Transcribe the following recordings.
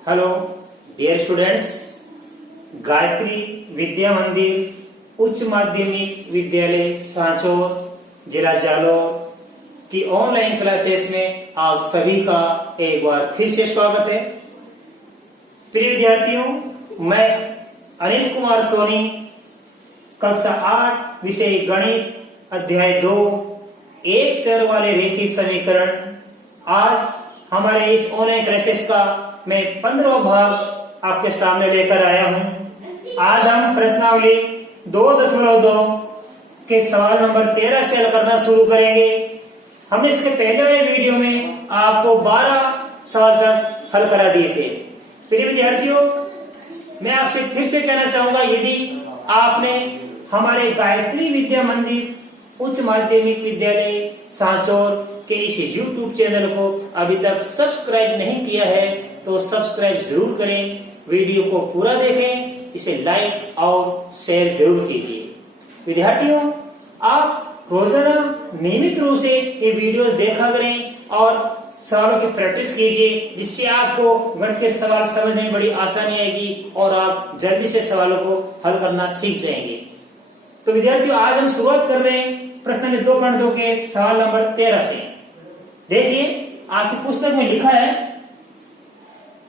Hello dear students, Gayatri विद्या मंदिर उच्च माध्यमिक विद्यालय सांचौर जिला जालौर की ऑनलाइन क्लासेस में आप सभी का एक बार फिर से स्वागत है। प्रिय विद्यार्थियों, मैं अनिल कुमार सोनी, कक्षा 8 विषय गणित अध्याय 2 एक चर वाले रेखीय समीकरण। आज हमारे इस ऑनलाइन क्लासेस का मैं 15वां भाग आपके सामने लेकर आया हूं। आज हम प्रश्नावली 2.2 के सवाल नंबर 13 से हल करना शुरू करेंगे। हम इसके पहले वाले वीडियो में आपको 12 सवाल तक हल करा दिए थे। प्रिय विद्यार्थियों, मैं आपसे फिर से कहना चाहूंगा, यदि आपने हमारे गायत्री विद्या मंदिर उच्च माध्यमिक विद्यालय सांचौर के इस YouTube चैनल को अभी तक सब्सक्राइब नहीं किया है तो सब्सक्राइब जरूर करें, वीडियो को पूरा देखें, इसे लाइक और शेयर जरूर कीजिए। विद्यार्थियों, आप रोजाना नियमित रूप से ये वीडियो देखा करें और सवालों की प्रैक्टिस कीजिए, जिससे आपको गणित के सवाल समझने में बड़ी आसानी आएगी और आप जल्दी से सवालों को हल करना सीख जाएंगे। तो विद्यार्थियों, आज हम शुरुआत कर रहे हैं प्रश्न 2.2 के सवाल नंबर 13 से। देखिए, आपकी पुस्तक में लिखा है,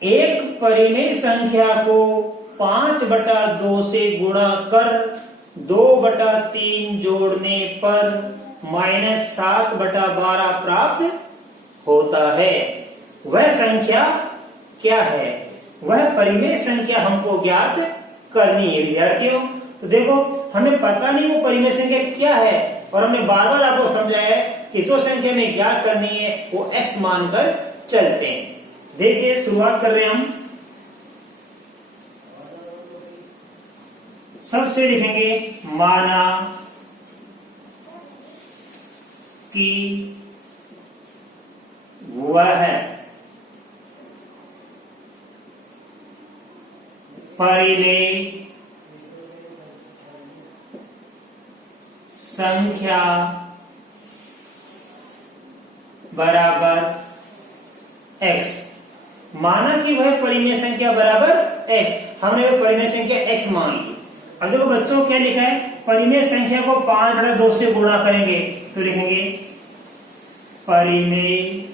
एक परिमेय संख्या को 5/2 से गुणा कर 2/3 जोड़ने पर -7/12 प्राप्त होता है। वह संख्या क्या है? वह परिमेय संख्या हमको ज्ञात करनी है। विद्यार्थियों, तो देखो, हमें पता नहीं वो परिमेय संख्या क्या है, और हमने बार बार आपको समझाया है कि जो संख्या में ज्ञात करनी है वो x मानकर चलते हैं। देखिए, शुरुआत कर रहे हैं हम। सबसे लिखेंगे, माना कि वह परिमेय संख्या बराबर x। माना कि वह परिमेय संख्या बराबर x, हमने वह परिमेय संख्या x मान ली। अब देखो बच्चों, क्या लिखा है? परिमेय संख्या को 5/2 से गुणा करेंगे तो लिखेंगे परिमेय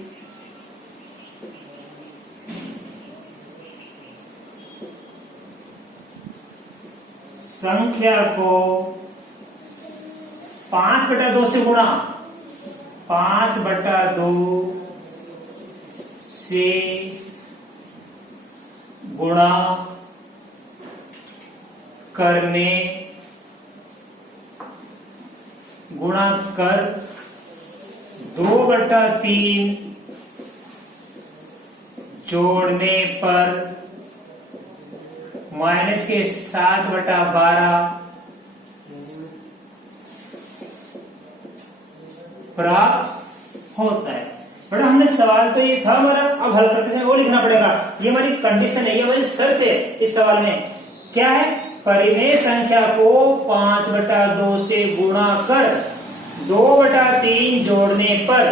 संख्या को 5/2 से गुणा, 5/2 से गुणा करने, गुणा कर 2/3 जोड़ने पर -7/12 प्राप्त होता है। बड़ा हमने सवाल तो ये था हमारा, अब हल करते समय वो लिखना पड़ेगा। ये हमारी कंडीशन है, ये हमारी शर्त है। इस सवाल में क्या है? परिमेय संख्या को 5/2 से गुणा कर 2/3 जोड़ने पर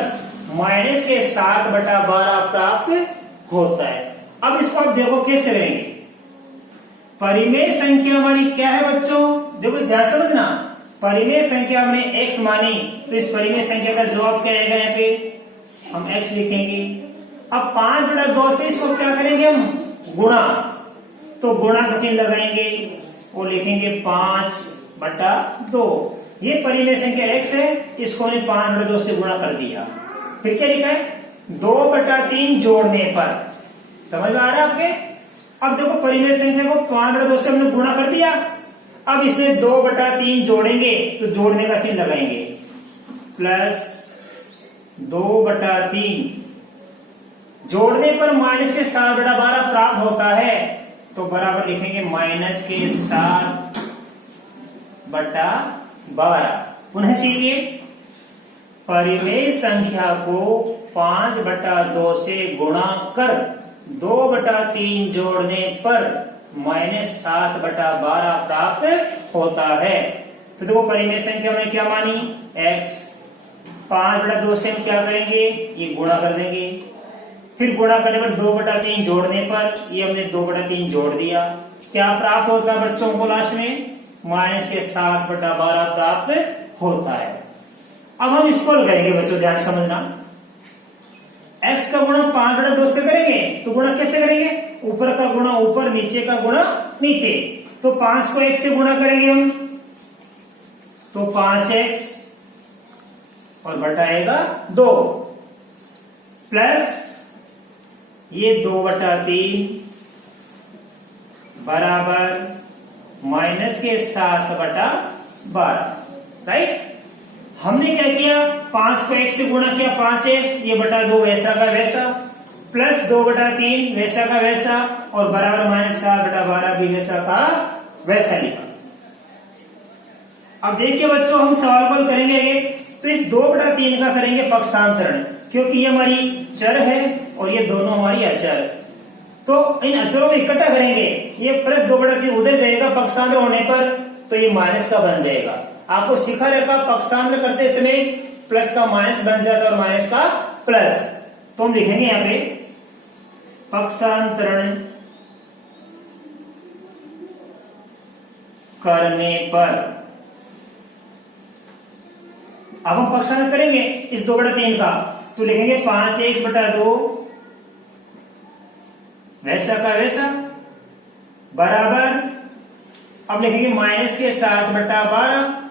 -7/12 प्राप्त होता है। अब इसको आप देखो कैसे रहेंगे। परिमेय संख्या हमारी क्या है बच्चों? देखो, ध्यान समझना, परिमेय संख्या हमने x मानी, तो इस परिमेय संख्या का जवाब क्या आएगा? यहाँ पे हम x लिखेंगे। अब 5/2 से इसको क्या करेंगे? हम गुणा, तो गुणा का चिन्ह लगाएंगे और लिखेंगे 5/2। ये परिमेय संख्या x है, इसको हमने 5/2 से गुणा कर दिया। फिर क्या लिखा है? 2/3 जोड़ने पर। समझ में आ रहा है आपके? अब देखो, परिमेय संख्या को 5/2 से हमने गुणा कर दिया। अब इसे 2/3 जोड़ेंगे तो जोड़ने का चिन्ह लगाएंगे, प्लस 2/3 जोड़ने पर -7/12 प्राप्त होता है, तो बराबर लिखेंगे -7/12। पुनः सीखिए, परिमेय संख्या को 5/2 से गुणा कर 2/3 जोड़ने पर -7/12 प्राप्त होता है। तो देखो, परिमेय संख्या में क्या मानी? x। 5/2 से हम क्या करेंगे? ये गुणा कर देंगे, फिर गुणा करने पर 2/3 जोड़ने पर ये हमने 2/3 जोड़ दिया, क्या प्राप्त होता है बच्चों को लास्ट में? -7/12 प्राप्त होता है। अब हम इसको करेंगे बच्चों, ध्यान समझना। x का गुणा 5/2 से करेंगे तो गुणा कैसे करेंगे? ऊपर का गुणा ऊपर, नीचे का गुणा नीचे। तो 5 को 1 से गुणा करेंगे हम, तो 5x और बटाएगा 2 प्लस ये 2/3 बराबर माइनस के 7/12। राइट, हमने क्या किया? 5 को 1 से गुणा किया, 5x, ये बटा 2 वैसा का वैसा, प्लस 2/3 वैसा का वैसा, और बराबर -7/12 भी वैसा का वैसा लिखा। अब देखिए बच्चों, हम सवाल को करेंगे आगे, तो इस 2/3 का करेंगे पक्षांतरण, क्योंकि ये हमारी चर है और ये दोनों हमारी अचर। तो इन अचरों में इकट्ठा करेंगे, ये प्लस 2/3 उधर जाएगा पक्षांतर होने पर, तो ये माइनस का बन जाएगा। आपको सिखा रखा पक्षांतर करते समय प्लस का माइनस बन जाता है और माइनस का प्लस। तो हम लिखेंगे यहां पे पक्षांतरण करने पर। अब हम पक्षांतर करेंगे इस 2/3 का, तो लिखेंगे 5x/2 वैसा का वैसा बराबर, अब लिखेंगे माइनस के 7/12,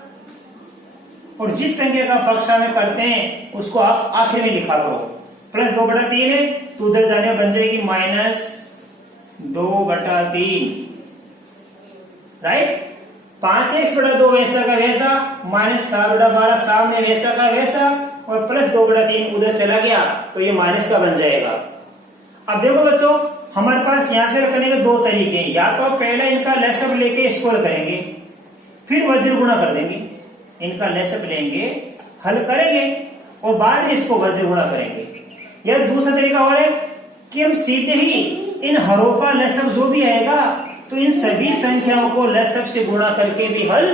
और जिस संख्या का पक्षांतर करते हैं उसको आप आखिर में लिखा करो। प्लस 2/3 है तो उधर जाने बन जाएगी -2/3। राइट, 5x/2 वैसा का वैसा, -7/12 सामने वैसा का वैसा, और प्लस 2/3 उधर चला गया तो ये माइनस का बन जाएगा। अब देखो बच्चों, हमारे पास यहां से करने के 2 तरीके हैं। या तो पहले इनका लसब लेके इसको करेंगे, फिर वज्र गुणा कर देंगे। इनका लसब लेंगे, हल करेंगे, और बाद में इसको वज्र गुणा करेंगे। या दूसरा तरीका और है कि हम सीधे ही इन हरों का लसब जो भी आएगा, तो इन सभी संख्याओं को लसब से गुणा करके भी हल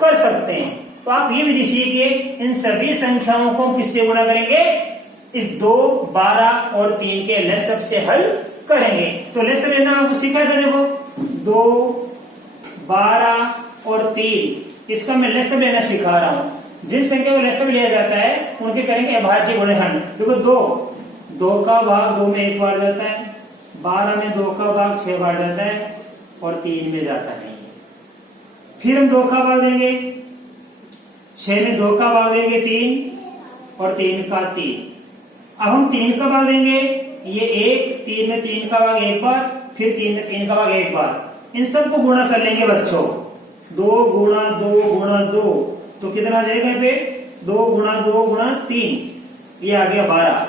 कर सकते हैं। तो आप ये विधि सीखिए, इन सभी संख्याओं को किससे गुणा करेंगे? इस 2, 12 और 3 के लसब से हल करेंगे। तो लसब लेना आपको सिखाया था, देखो 2, 12 और 3, इसका मैं लसब लेना सिखा रहा हूं। जिन संख्या को लसब लिया जाता है उनके करेंगे अभाज्य गुणनखंड। देखो 2 का भाग 2 में 1 बार जाता है, 12 में 2 का भाग 6 बार जाता है, और 3 में जाता नहीं है। फिर हम 2 का भाग देंगे, 6 में 2 का भाग देंगे 3, और 3 का 3। अब हम 3 का भाग देंगे, ये 1, 3 में 3 का भाग 1 बार, फिर 3 में 3 का भाग 1 बार। इन सबको गुणा कर लेंगे बच्चों, 2 गुणा 2 गुणा 2, तो कितना आ जाएगा? पे 2 गुणा 2 गुणा 3, ये आ गया 12।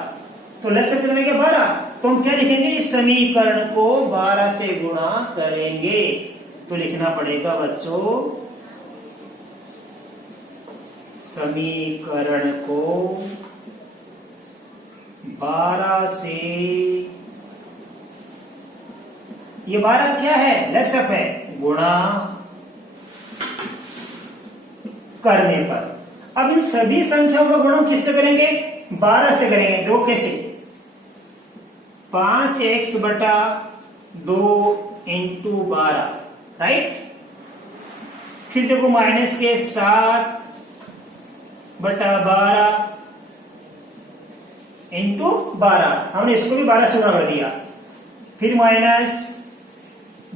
तो लसब कितना गया? 12। तो हम क्या लिखेंगे? इस समीकरण को 12 से गुणा करेंगे। तो लिखना पड़ेगा बच्चों, समीकरण को 12 से, ये 12 क्या है? लसब है, गुणा करने पर। अब इन सभी संख्याओं का गुणा किससे करेंगे? 12 से करेंगे। दो कैसे? 5x/2 into 12। राइट, फिर देखो माइनस के 7/12 इंटू 12, हमने इसको भी 12 से गुणा कर दिया। फिर माइनस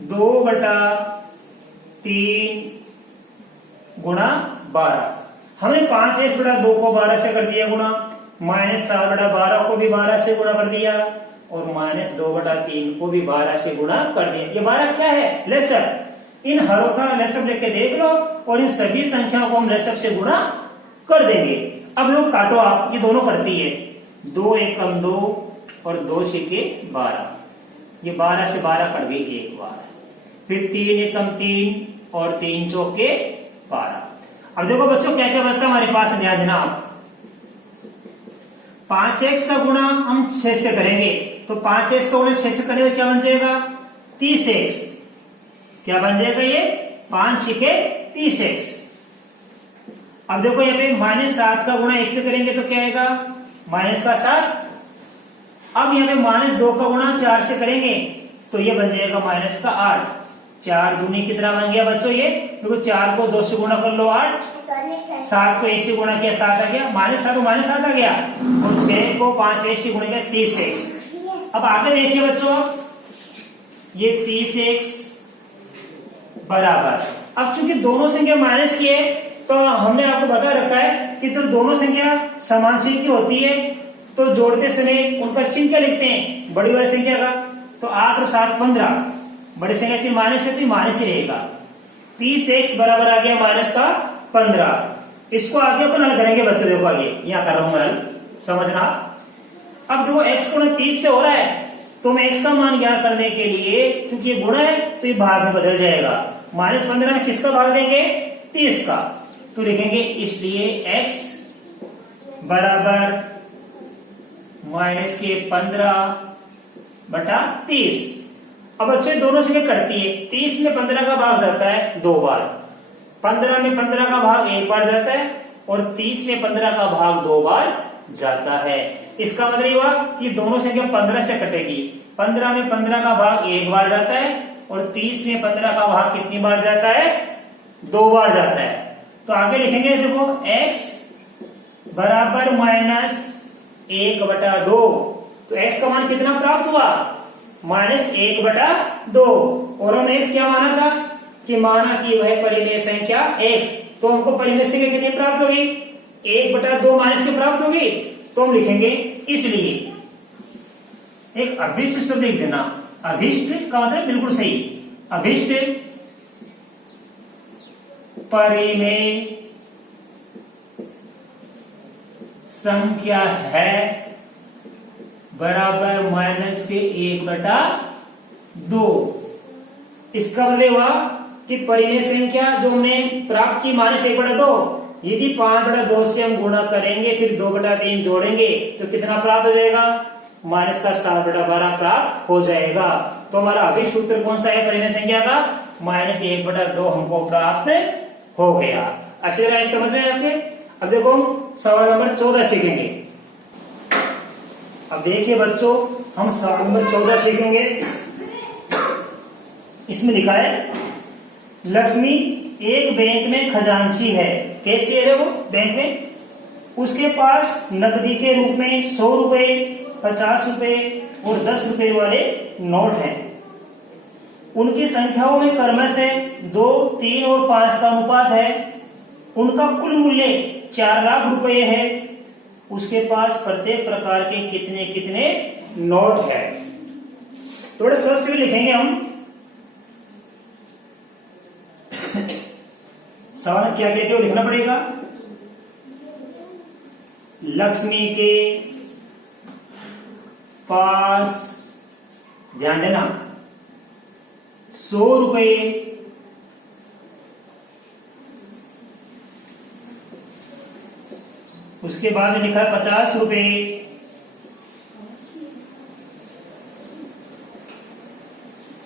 2/3 गुणा 12, हमने 5x/2 को 12 से कर दिया गुणा, -7/12 को भी 12 से गुणा कर दिया, और -2/3 को भी 12 से गुणा कर दिया। ये 12 क्या है? लसब। इन हरों का लसब लेके देख लो, और इन सभी संख्याओं को हम लसब से गुणा कर देंगे। अब देखो काटो आप, ये दोनों करती है, 2 एकम 2 और 2 छिके 12, ये 12 से 12 कट गई एक बार। फिर 3 एकम 3 और 3 चौके 12। अब देखो बच्चों क्या क्या बचता है हमारे पास, ध्यान देना आप। 5x का गुणा हम 6 से करेंगे, तो 5x का गुणा 6 से करेंगे, क्या बन जाएगा? 30x। क्या बन जाएगा? ये 5 छिके 30x। अब देखो यहाँ पे -7 का गुणा 1 से करेंगे तो क्या आएगा? -7। अब यहाँ पे -2 का गुणा 4 से करेंगे तो ये बन जाएगा -8। 4 दूनी कितना बन गया बच्चों ये, क्योंकि 4 को 2 से गुणा कर लो 8, 7 को 1 से गुणा किया 7 आ गया, -7 -7 आ गया, और 6 को 5 1 से गुणा किया 30x। अब आगे देखिए बच्चों, ये 30x बराबर, अब चूंकि दोनों संख्या माइनस की है तो हमने आपको बता रखा है कि तो दोनों संख्या समान चिन्ह की होती है तो जोड़ते समय उनका चिन्ह क्या लिखते हैं, बड़ी वाली संख्या का। तो 8 और 7 15, बड़ी संख्या चिन्ह माइनस है तो माइनस ही रहेगा। 30x बराबर आ गया -15। इसको आगे अपन हल करेंगे बच्चों, देखो आगे यहाँ कर रहा हूं मैं हल, समझना। अब देखो x गुणा 30 से हो रहा है तो मैं x का मान ज्ञात करने के लिए, क्योंकि ये गुणा है तो ये भाग में बदल जाएगा। -15 में किसका भाग देंगे, 30 का, तो लिखेंगे इसलिए x बराबर -15/30। अब बच्चों दोनों से क्या करती है, 30 में 15 का भाग जाता है 2 बार, 15 में 15 का भाग 1 बार जाता है, और 30 में 15 का भाग 2 बार जाता है। इसका मतलब ये हुआ कि दोनों संख्या 15 से कटेगी। 15 में 15 का भाग 1 बार जाता है, और 30 में 15 का भाग कितनी बार जाता है, 2 बार जाता है। तो आगे लिखेंगे, देखो x बराबर -1/2, तो x का मान कितना प्राप्त हुआ, -1/2, और हमने x क्या माना था, कि माना कि वह परिमेय संख्या x, तो हमको परिमेय संख्या कितनी प्राप्त होगी, 1/2 माइनस की प्राप्त होगी। तो हम लिखेंगे इसलिए एक अभिष्ट शब्द लिख देना, अभिष्ट का मतलब बिल्कुल सही, अभिष्ट परिमेय संख्या है बराबर -1/2। इसका मतलब हुआ कि परिमेय संख्या जो हमने प्राप्त की -1/2, यदि 5/2 से हम गुणा करेंगे फिर 2/3 जोड़ेंगे तो कितना प्राप्त हो जाएगा, -7/12 प्राप्त हो जाएगा। तो हमारा अभिष्ट उत्तर कौन सा है परिमेय संख्या का, -1/2 हमको प्राप्त हो गया। अच्छी तरह समझ में आपके। अब देखो सवाल नंबर 14 सीखेंगे। अब देखिए बच्चों, हम सवाल नंबर 14 सीखेंगे। इसमें लिखा है, लक्ष्मी एक बैंक में खजांची है, कैशियर है वो बैंक में, उसके पास नकदी के रूप में 100 रुपए, 50 रुपए और 10 रुपए वाले नोट हैं। उनकी संख्याओं में क्रमशः 2, 3 और 5 का अनुपात है। उनका कुल मूल्य 4 लाख रुपए है। उसके पास प्रत्येक प्रकार के कितने कितने नोट है। थोड़े सरल से लिखेंगे हम। सवाल क्या कहते हो लिखना पड़ेगा, लक्ष्मी के पास, ध्यान देना, 100 रुपए, उसके बाद में लिखा है 50 रुपए,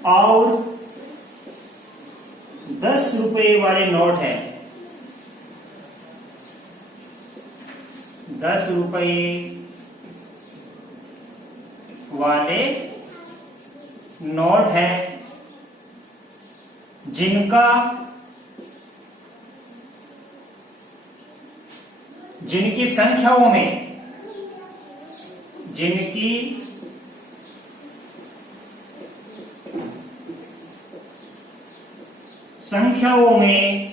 और 10 रुपए वाले नोट हैं। 10 रुपए वाले नोट हैं जिनकी संख्याओं में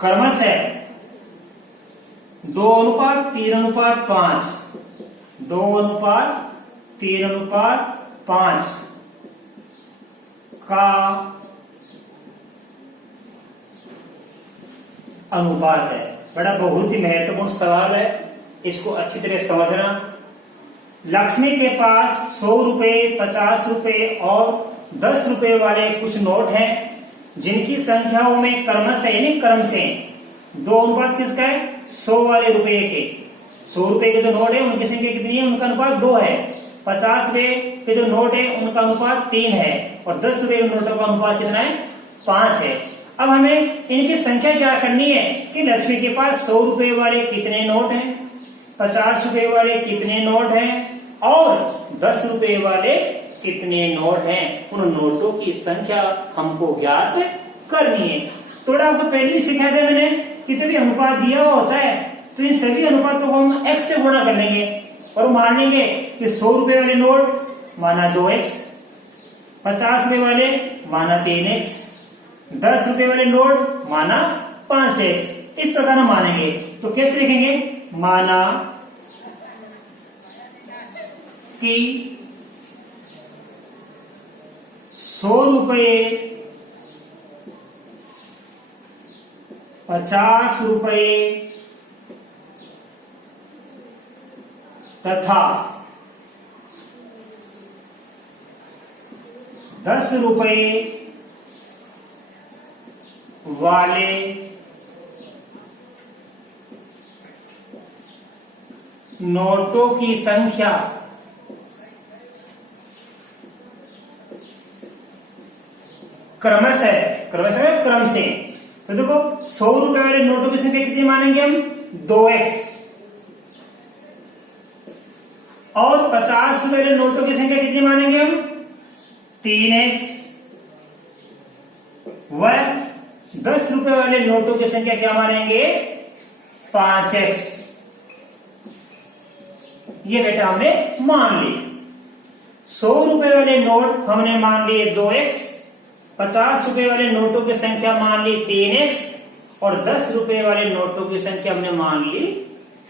क्रमशः 2:3:5, 2:3:5 का अनुपात है। बड़ा बहुत ही महत्वपूर्ण सवाल है, इसको अच्छी तरह समझना। लक्ष्मी के पास 100 रुपए, 50 रुपए और 10 रुपए वाले कुछ नोट हैं, जिनकी संख्याओं में क्रमशः यानी क्रम से 2 अनुपात किसका है, 100 वाले रुपए के। 100 रुपए के जो नोट है उनकी संख्या कितनी है, उनका अनुपात 2 है। 50 रुपए के जो नोट है उनका अनुपात 3 है, और 10 रुपए के नोटों का अनुपात कितना है, 5 है। अब हमें इनकी संख्या क्या करनी है कि लक्ष्मी के पास 100 रुपए वाले कितने नोट हैं, 50 रुपए वाले कितने नोट हैं और 10 रुपए वाले कितने नोट हैं, उन नोटों की संख्या हमको ज्ञात करनी है। थोड़ा आपको पहले ही सिखाया था मैंने कि जब अनुपात दिया हुआ होता है तो इन सभी अनुपातों को हम x से गुणा कर लेंगे और मान लेंगे कि 100 रुपए वाले नोट माना 2x, 50 रुपए वाले माना 3x, 10 रुपए वाले नोट माना 5x। इस प्रकार हम मानेंगे। तो कैसे लिखेंगे? माना कि 100 रुपए, 50 रुपए तथा 10 रुपए वाले नोटों की संख्या क्रम से। तो देखो 100 रुपए वाले नोटों की संख्या कितनी मानेंगे हम? 2x। और 50 रुपए वाले नोटों की संख्या कितनी मानेंगे हम? 3x। व 10 रुपए वाले नोटों की संख्या क्या मानेंगे? 5x। ये बेटा हमने मान ली। 100 रुपए वाले नोट हमने मान लिए 2x, 50 रुपए वाले नोटों की संख्या मान ली 3x और 10 रुपए वाले नोटों की संख्या हमने मान ली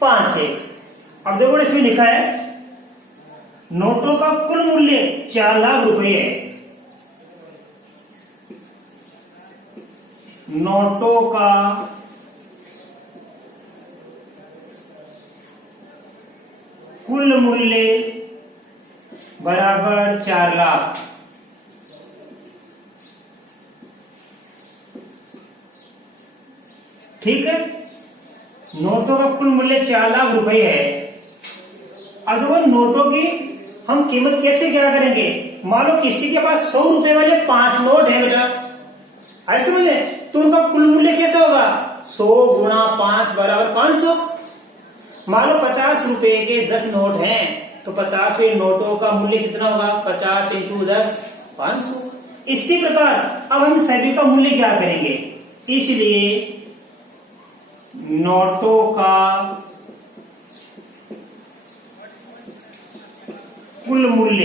5x। अब देखो इसमें लिखा है नोटों का कुल मूल्य 4 लाख रुपए है। नोटों का कुल मूल्य बराबर 4 लाख। ठीक है, नोटों का कुल मूल्य 4 लाख रुपए है। अब देखो नोटों की हम कीमत कैसे क्या करेंगे? मान लो किसी के पास 100 रुपए वाले 5 नोट है बेटा, ऐसे समझे, तो उनका कुल मूल्य कैसा होगा? 100 गुणा 5 बराबर 500। मान लो 50 रुपए के 10 नोट हैं तो 50 नोटों का मूल्य कितना होगा? 50 × 10 500। इसी प्रकार अब हम सभी का मूल्य क्या करेंगे? इसलिए नोटों का कुल मूल्य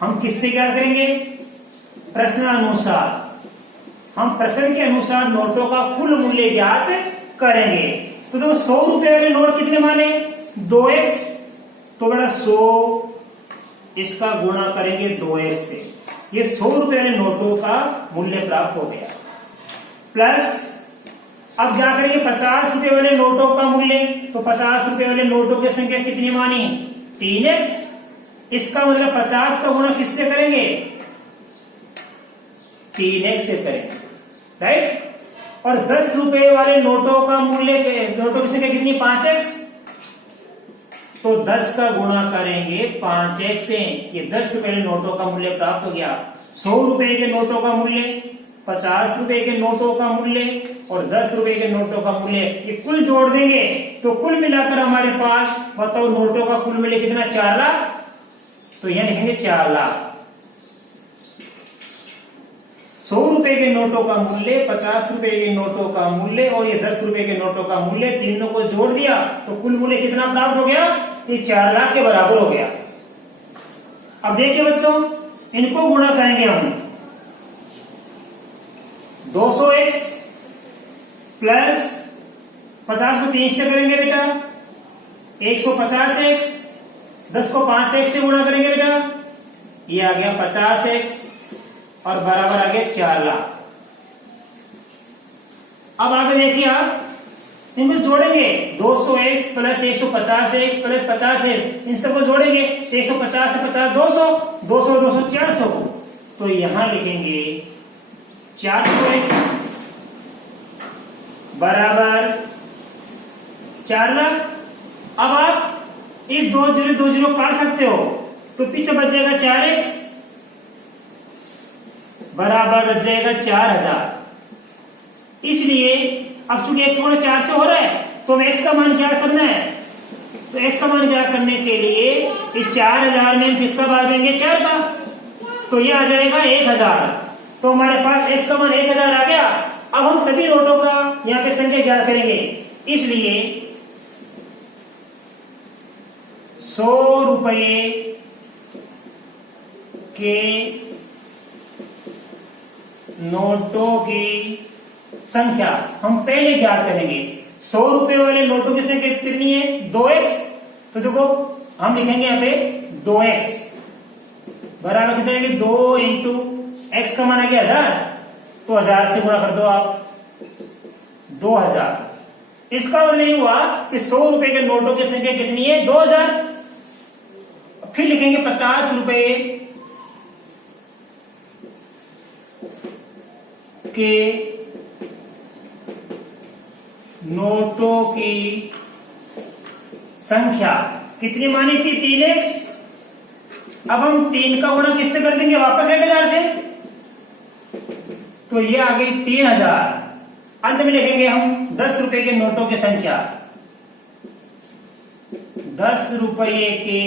हम किससे क्या करेंगे? प्रश्नानुसार। हम प्रश्न के अनुसार नोटों का कुल मूल्य ज्ञात करेंगे। तो देखो 100 रुपए वाले नोट कितने माने? 2x। तो बेटा 100 इसका गुणा करेंगे 2x से, ये 100 रुपए वाले नोटों का मूल्य प्राप्त हो गया। प्लस अब क्या करेंगे? 50 रुपए वाले नोटों का मूल्य, तो 50 रुपए वाले नोटों की संख्या कितनी मानी? 3x। इसका मतलब 50 का गुणा किससे करेंगे? 3x से करेंगे, राइट। और 10 रुपए वाले नोटों का मूल्य, नोटों की संख्या कितनी? 5x। तो 10 का गुणा करेंगे 5x से, ये 10 रुपए वाले नोटों का मूल्य प्राप्त हो गया। 100 रुपए के नोटों का मूल्य, 50 रुपए के नोटों का मूल्य और 10 रुपए के नोटों का मूल्य, ये कुल जोड़ देंगे तो कुल मिलाकर हमारे पास बताओ नोटों का कुल मूल्य कितना? 4 लाख। तो यहां लिखेंगे 4 लाख। 100 रुपए के नोटों का मूल्य, 50 रुपए के नोटों का मूल्य और ये 10 रुपए के नोटों का मूल्य, तीनों को जोड़ दिया तो कुल मूल्य कितना प्राप्त हो गया? ये 4 लाख के बराबर हो गया। अब देखिए बच्चों, इनको गुणा करेंगे हम। 200x प्लस 50 को 3 से करेंगे बेटा 150x, 10 को 5x से गुणा करेंगे बेटा, ये आ गया 50x और बराबर आ गया 4 लाख। अब आगे देखिए आप, इनको जोड़ेंगे 200x plus 150x plus 50x, इन सबको जोड़ेंगे 150 से 50 200, 200 200 400। तो यहां लिखेंगे 400x बराबर 4 लाख। अब आप इस दो जीरो काट सकते हो तो पीछे बच जाएगा 4x बराबर बच जाएगा 4000। इसलिए अब चूंकि x गुणा 4 से हो रहा है तो हमें x का मान क्या करना है? तो x का मान ज्ञात करने के लिए इस 4000 में हम किसका भाग देंगे 4 का, तो ये आ जाएगा 1000। तो हमारे पास x का मान 1000 आ गया। अब हम सभी नोटों का यहाँ पे संख्या ज्ञात करेंगे, इसलिए 100 रुपये के नोटों की संख्या हम पहले ज्ञात करेंगे। 100 रुपए वाले नोटों की संख्या कितनी है 2x, तो देखो हम लिखेंगे यहाँ पे 2x बराबर कितने आएंगे 2 इंटू x का मान आ गया 1000, तो 1000 से गुणा कर दो आप 2000। इसका मतलब नहीं हुआ कि 100 रुपए के नोटों की संख्या कितनी है 2000। फिर लिखेंगे 50 रुपए के नोटों की संख्या कितनी मानी थी 3x। अब हम 3 का गुणा किससे कर देंगे वापस 1000 से, तो ये आ गई 3000। अंत में लिखेंगे हम 10 रुपए के नोटों की संख्या, 10 रुपये के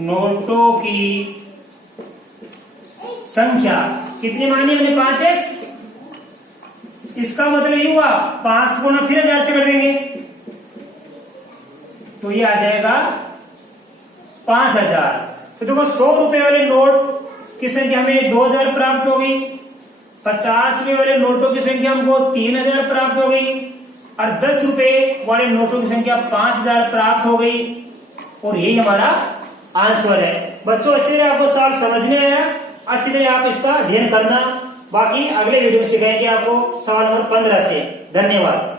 नोटों की संख्या कितनी मानी हमने 5x। इसका मतलब ये हुआ 5 गुना फिर 1000 से कर देंगे, तो ये आ जाएगा 5000। तो देखो 100 रुपए वाले नोट की संख्या हमें 2000 प्राप्त हो गई, 50 रुपए वाले नोटों की संख्या हमको 3000 प्राप्त हो गई, और 10 रुपए वाले नोटों की संख्या 5000 प्राप्त हो गई, और यही हमारा आंसर है। बच्चों अच्छी तरह आपको सवाल समझ में आया, अच्छी तरह आप इसका अध्ययन करना। बाकी अगले वीडियो में सिखाएंगे आपको सवाल नंबर 15 से। धन्यवाद।